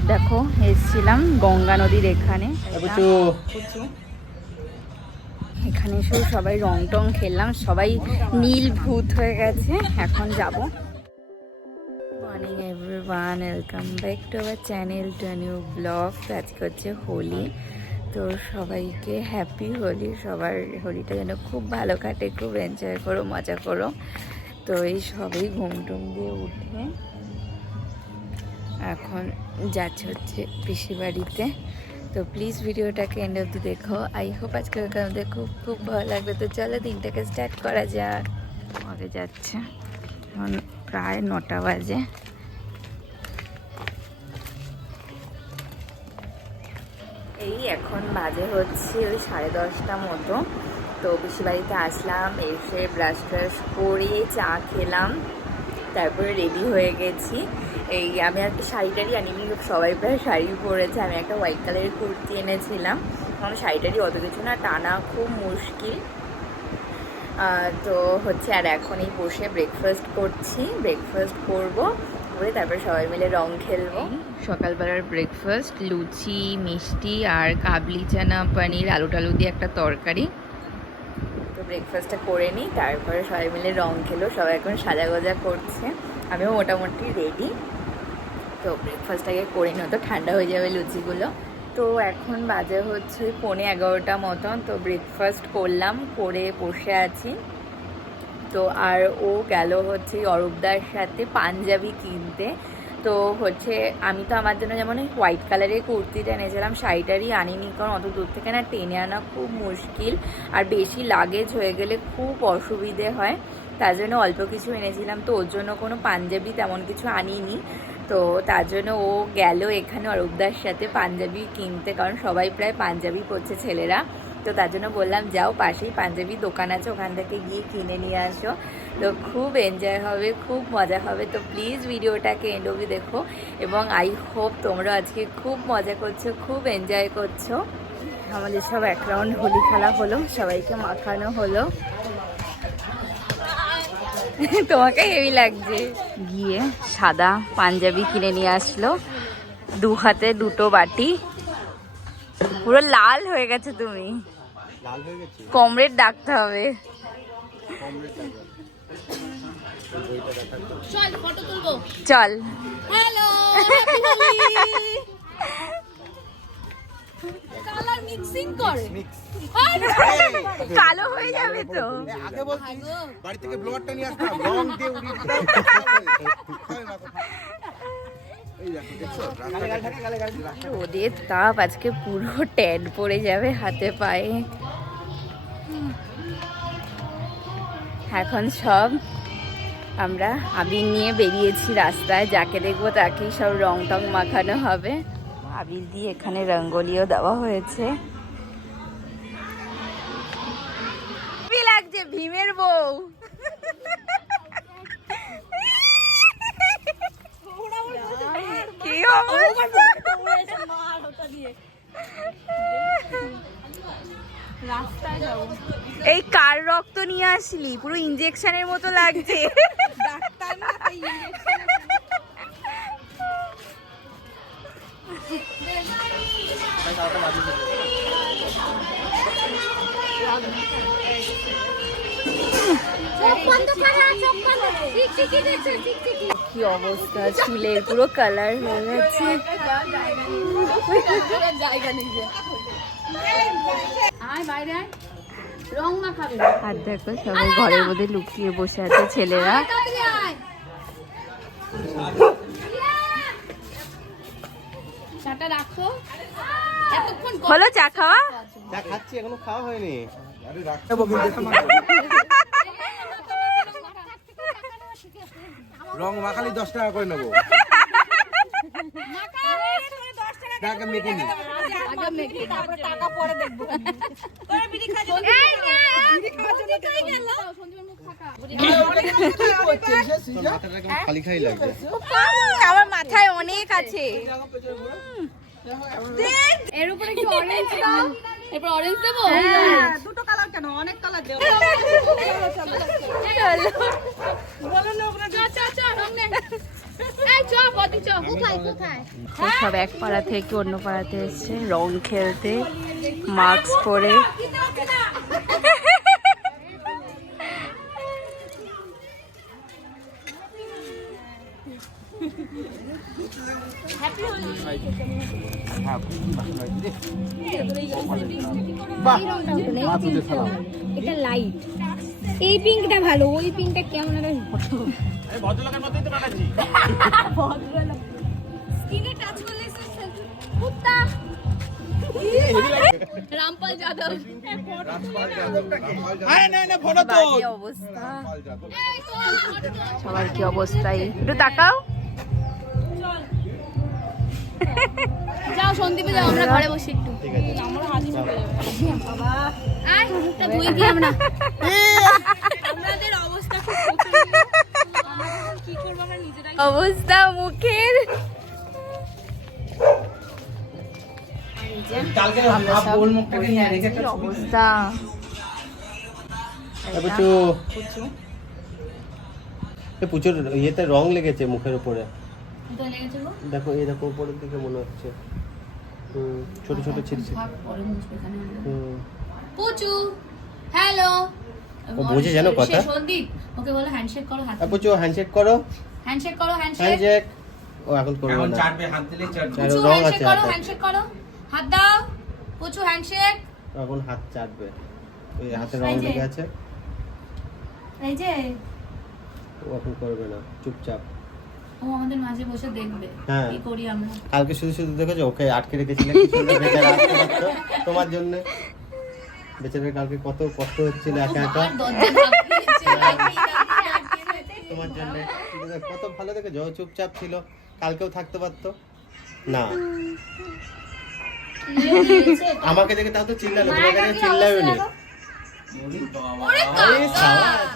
আর দেখো এসেছিলাম গঙ্গা নদীর এখানে, এখানে এসে সবাই রং টং খেললাম, সবাই নীল ভূত হয়ে গেছে। এখন যাব। Morning everyone, welcome back to our channel to new blog. আজকে হচ্ছে হোলি, তো সবাইকে হ্যাপি হোলি। সবার হোলিটা যেন খুব ভালো কাটে, খুব এনজয় করো, মজা করো। তো এই সবাই ঘুম টুম দিয়ে উঠে এখন যাচ্ছে হচ্ছে পিসি বাড়িতে। তো প্লিজ ভিডিওটাকে এন্ড অবধি দেখো। আই হোপ আজকে আমাদের খুব খুব ভালো লাগবে। তো চলো দিনটাকে স্টার্ট করা যাক। আগে যাচ্ছে, এখন প্রায় 9টা বাজে। এই এখন বাজে হচ্ছে ওই 10:30টা মতো। তো পিসি বাড়িতে আসলাম, এসে ব্রাশ ট্রাশ করে চা খেলাম, তারপরে রেডি হয়ে গেছি। এই আমি একটা শাড়িটারই আনিনি, সবাই প্রায় শাড়ি পরেছে। আমি একটা হোয়াইট কালারের কুর্তি এনেছিলাম। আমার শাড়িটারই অত কিছু না, টানা খুব মুশকিল। তো হচ্ছে আর এখনই বসে ব্রেকফাস্ট করছি, ব্রেকফাস্ট করবো, করে তারপরে সবাই মিলে রং খেলবো। সকালবেলার ব্রেকফাস্ট লুচি, মিষ্টি আর কাবলি চানা পনির আলু টালু দিয়ে একটা তরকারি। তো ব্রেকফাস্টটা করে নিই, তারপরে সবাই মিলে রং খেলো। সবাই এখন সাজাগোজা করছে, আমিও মোটামুটি রেডি। তো ব্রেকফাস্টটাকে করে নিও, তো ঠান্ডা হয়ে যাবে লুচিগুলো। তো এখন বাজে হচ্ছে 11:15 মতন। তো ব্রেকফাস্ট করলাম, করে বসে আছি। তো আর ও গেল হচ্ছে অরূপদার সাথে পাঞ্জাবি কিনতে। তো হচ্ছে আমি তো আমার জন্য যেমন হোয়াইট কালারের কুর্তিটা এনেছিলাম, শাড়িটারই আনিনি, কারণ অত দূর থেকে না টেনে আনা খুব মুশকিল, আর বেশি লাগেজ হয়ে গেলে খুব অসুবিধে হয়। তার জন্য অল্প কিছু এনেছিলাম। তো ওর জন্য কোনো পাঞ্জাবি তেমন কিছু আনিনি। তো তার জন্য ও গেল এখানে অরূপদার সাথে পাঞ্জাবি কিনতে, কারণ সবাই প্রায় পাঞ্জাবি পরছে ছেলেরা। তো তার জন্য বললাম যাও, পাশেই পাঞ্জাবি দোকান আছে, ওখান থেকে গিয়ে কিনে নিয়ে আসো। তো খুব এনজয় হবে, খুব মজা হবে। তো প্লিজ ভিডিওটাকে এন্ড অবধি দেখো, এবং আই হোপ তোমরা আজকে খুব মজা করছো, খুব এনজয় করছো। আমাদের সব এক রাউন্ড হোলি খেলা হলো, সবাইকে মাখানো হলো। তোমাকে হেভি লাগছে। গিয়ে সাদা পাঞ্জাবি কিনে নিয়ে আসলো, 2 হাতে 2টো বাটি। পুরো লাল হয়ে গেছে তুমি, কমরেড ডাকতে হবে। চল হ্যালো, কালার মিক্সিং করে কালো হয়ে যাবে তো। আগে বলছি বাড়ি থেকে ব্লগারটা নিয়ে আসতাম, রং দিয়ে উড়িয়ে দিতাম। ওদের তাপ আজকে পুরো ট্যান পড়ে যাবে হাতে পায়ে। এখন সব আমরা আবির নিয়ে বেরিয়েছি রাস্তায়, যাকে দেখবো তাকেই সব রং টং মাখানো হবে। আবির দিয়ে এখানে রঙ্গোলিও দেওয়া হয়েছে। কি লাগছে ভীমের বউ? কি এই কার রক্ত নিয়ে আসলি? পুরো ইনজেকশনের মতো লাগছে। কি অবস্থা, চুলের পুরো কালার হয়ে গেছে। আর দেখো সবাই ঘরের মধ্যে লুকিয়ে বসে আছে ছেলেরা। হলো চা খাওয়া? খাচ্ছি, এখনো খাওয়া হয়নি। রং মাখালি 10 টাকা করে নেবো। আমার মাথায় অনেক আছে। এর উপরে কি অরেঞ্জ দাও? এরপর অরেঞ্জ দেবো? হ্যাঁ, দুটো কালার কেন, অনেক কালার দেবো। চলো বলো না, ওখানে আচ্ছা আচ্ছা রং নে। সব এক পাড়া থেকে অন্য পাড়াতে এসছে রং খেলতে, মাস্ক পরে। এটা লাইট, এই পিঙ্কটা ভালো, ওই পিঙ্কটা কেমন একটা ভদ্রলোকের মতোই তো বানাচ্ছি। ভদ্রলোক স্কিনে টাচ করলে কুত্তা রামপাল যাদব। অবস্থা সবার কি অবস্থায় একটু তাকাও। যাও সন্দীপে যাও, আমরা ঘরে বসি একটু। আমরা হাতে চলে যাবো বাবা। আয় তা ধুই দিই আমরা। আমাদের অবস্থা খুব আমরা কি করব, আমরা নিজেরাই অবস্থা মুখের। অবস্থা প্রচুর ইয়েতে রং লেগেছে মুখের উপরে, দেখো এই দেখো উপরের দিকে মনে হচ্ছে ছোট ছোট ছিটছে। পুচু হ্যালো, ও বুঝে জানো কথা। সন্দীপ ওকে বলো হ্যান্ডশেক করো, হাত পুচু হ্যান্ডশেক করো, হ্যান্ডশেক করো, হ্যান্ডশেক। ও এখন করবে না, চাটবে, হাত দিলে চাটবে। পুচু রং হ্যান্ডশেক আছে করো, হাতে। হ্যান্ডশেক করো, হাত দাও। পুচু হ্যান্ডশেক। এখন হাত চাটবে, ওই হাতে রং লেগে আছে। এই যে ও এখন করবে না, চুপচাপ। ও আমাদের মাঝে বসে দেখবে হ্যাঁ। কি করি আমরা। কালকে শুধু শুধু দেখেছো ওকে আটকে রেখেছিলে, কি সুন্দর বেচারা আসতে পারতো তোমার জন্য। বেচারা কালকে কত কষ্ট হচ্ছিল একা একা আর দরজা ধাপিয়েছে, তোমার জন্য। কত ভালো দেখেছো, ও চুপচাপ ছিল, কালকেও থাকতে পারতো না। আমাকে দেখে তাও তো চিল্লালো, তোমাকে দেখে চিল্লাবে না।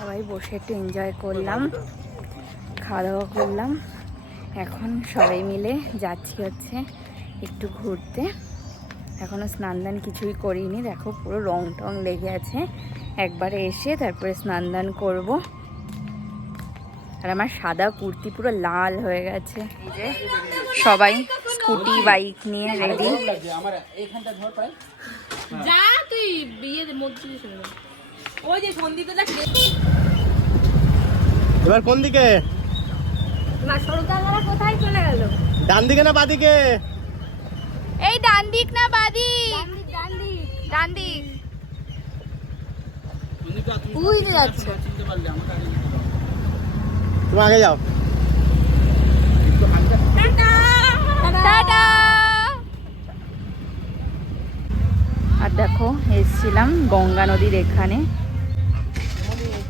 সবাই বসে একটু এনজয় করলাম, খাওয়া দাওয়া করলাম। এখন সবাই মিলে যাচ্ছি হচ্ছে একটু ঘুরতে। এখনও স্নান দান কিছুই করিনি, দেখো পুরো রং টং লেগে আছে। একবারে এসে তারপরে স্নান দান করবো। আর আমার সাদা কুর্তি পুরো লাল হয়ে গেছে। এই যে সবাই স্কুটি বাইক নিয়ে রেডি। যা তুই বিয়ের মধ্যে চলে যা। ওই যে সন্দীপে দেখ এবার কোন দিকে? না সরকাররা কোথায় চলে গেল? ডান দিকে না বাঁ দিকে? এই ডান দিক না বাদিক? ডান দিক। উই যাচ্ছে। তুমি আগে যাও। টাটা। আর দেখো এসছিলাম গঙ্গা নদীর এখানে,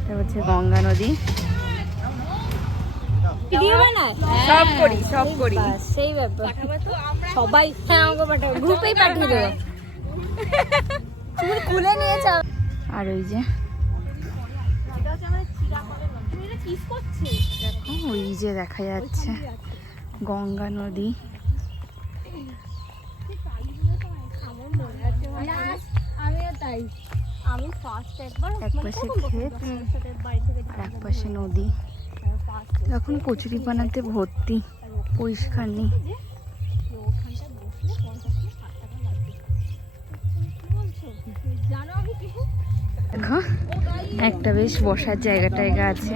এটা হচ্ছে গঙ্গা নদী। ভিডিও বানায় সব করি সব করি। সেই ব্যাপার সবাই। হ্যাঁ আমাকে পাঠাও, গ্রুপেই পাঠিয়ে দেবো। তুমি খুলে নিয়ে যাও। আর ওই যে দেখো ওই যে দেখা যাচ্ছে গঙ্গা নদী। আমি ফার্স্ট একবার একপাশে ক্ষেত আর একপাশে নদী। এখন কচুরিপানাতে ভর্তি, পরিষ্কার নেই। দেখো একটা বেশ বসার জায়গা টায়গা আছে।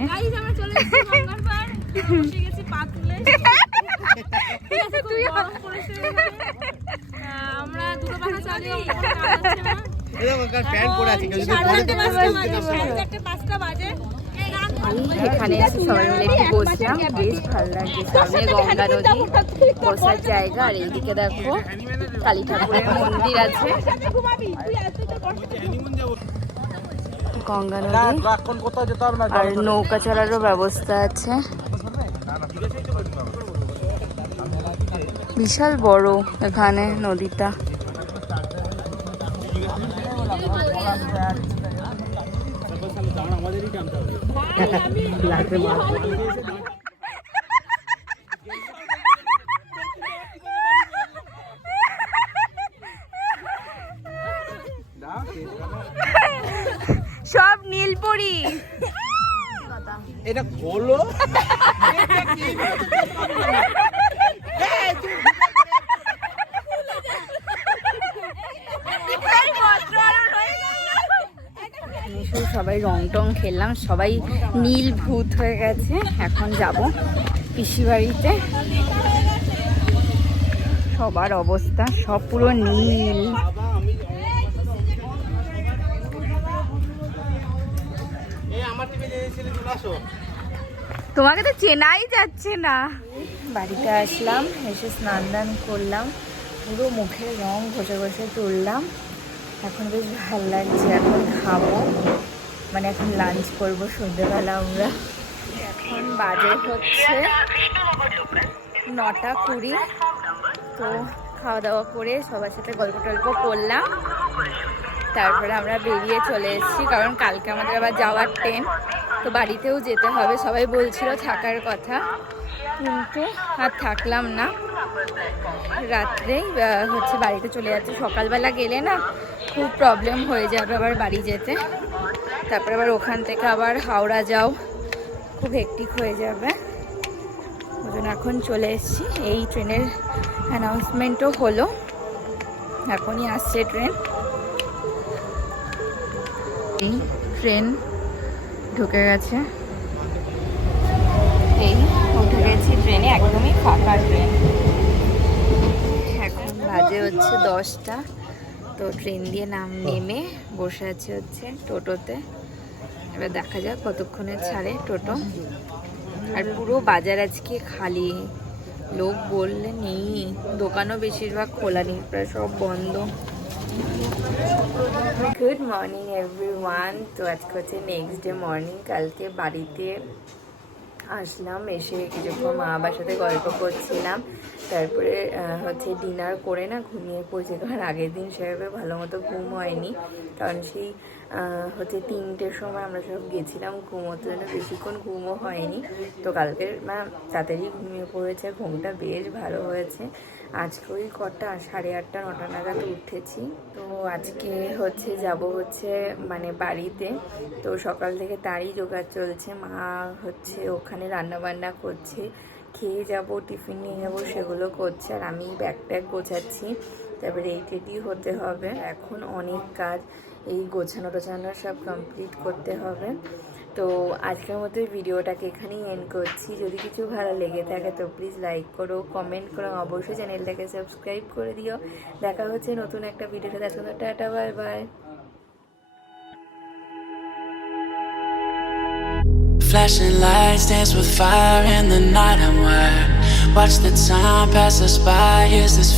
আমরা দুটো পাখা চালিয়ে এখানে এসে সবাই মিলে একটু বসলাম, বেশ ভালো লাগছে। সামনে গঙ্গা নদী, বসার জায়গা। আর এইদিকে দেখো কালী ঠাকুরের মন্দির আছে, গঙ্গা নদী। আর নৌকা চলারও ব্যবস্থা আছে। বিশাল বড় এখানে নদীটা। সব নীলপরি। এটা খোলো। মিশু সবাই রং টং খেললাম, সবাই নীল ভূত হয়ে গেছে। এখন যাব পিসি বাড়িতে। সবার অবস্থা সব পুরো নীল। তোমাকে তো চেনাই যাচ্ছে না। বাড়িতে আসলাম, এসে স্নান দান করলাম, পুরো মুখের রং ঘষে ঘষে তুললাম। এখন বেশ ভালো লাগছে। এখন খাবো, মানে এখন লাঞ্চ করবো সন্ধ্যেবেলা আমরা। এখন বাজে হচ্ছে 9:20। তো খাওয়া দাওয়া করে সবার সাথে গল্প টল্প করলাম, তারপরে আমরা বেরিয়ে চলে এসেছি, কারণ কালকে আমাদের আবার যাওয়ার ট্রেন। তো বাড়িতেও যেতে হবে, সবাই বলছিল থাকার কথা, কিন্তু আর থাকলাম না। রাত্রেই হচ্ছে বাড়িতে চলে যাচ্ছে। সকালবেলা গেলে না খুব প্রবলেম হয়ে যাবে আবার বাড়ি যেতে, তারপরে আবার ওখান থেকে আবার হাওড়া যাও, খুব হেক্টিক হয়ে যাবে। ওই জন্য এখন চলে এসেছি। এই ট্রেনের অ্যানাউন্সমেন্টও হলো, এখনই আসছে ট্রেন। এই ট্রেন ঢুকে গেছে, এই উঠে গেছি ট্রেনে, একদমই ফাঁকা ট্রেন। এখন বাজে হচ্ছে 10টা। তো ট্রেন দিয়ে নেমে বসে আছে হচ্ছে টোটোতে। এবার দেখা যাক কতক্ষণে ছাড়ে টোটো। আর পুরো বাজার আজকে খালি, লোক বললে নেই, দোকানও বেশিরভাগ খোলা নেই, প্রায় সব বন্ধ। Good morning everyone. তো আজকে হচ্ছে নেক্সট ডে মর্নিং। কালকে বাড়িতে আসলাম, এসে কিছুক্ষণ মা বাবার সাথে গল্প করছিলাম, তারপরে হচ্ছে ডিনার করে না ঘুমিয়ে পড়ছি। কারণ আগের দিন সেভাবে ভালো মতো ঘুম হয়নি, কারণ সেই হচ্ছে 3টের সময় আমরা সব গেছিলাম ঘুমোতে, জন্য বেশিক্ষণ ঘুমও হয়নি। তো কালকে তাড়াতাড়ি ঘুমিয়ে পড়েছে, ঘুমটা বেশ ভালো হয়েছে। আজকে ওই 8:30 9টা নাগাদ উঠেছি। তো আজকে হচ্ছে যাব হচ্ছে মানে বাড়িতে। তো সকাল থেকে তারই জোগাড় চলছে, মা হচ্ছে ওখানে রান্না বান্না করছে, খেয়ে যাব, টিফিন নিয়ে যাবো, সেগুলো করছে। আর আমি ব্যাগ ট্যাগ গোছাচ্ছি, তারপরে রেডি হতে হবে। এখন অনেক কাজ, এই গোছানো টোছানো সব কমপ্লিট করতে হবে। তো আজকের মতো ভিডিওটাকে এখানেই এন্ড করছি। যদি কিছু ভালো লেগে থাকে তো প্লিজ লাইক করো, কমেন্ট করো, অবশ্যই চ্যানেলটাকে সাবস্ক্রাইব করে দিও। দেখা হচ্ছে নতুন একটা ভিডিওতে। দেখো, tata, bye bye. Flashing lights dance with fire in the night. I'm wired. Watch the time pass us by. Here's this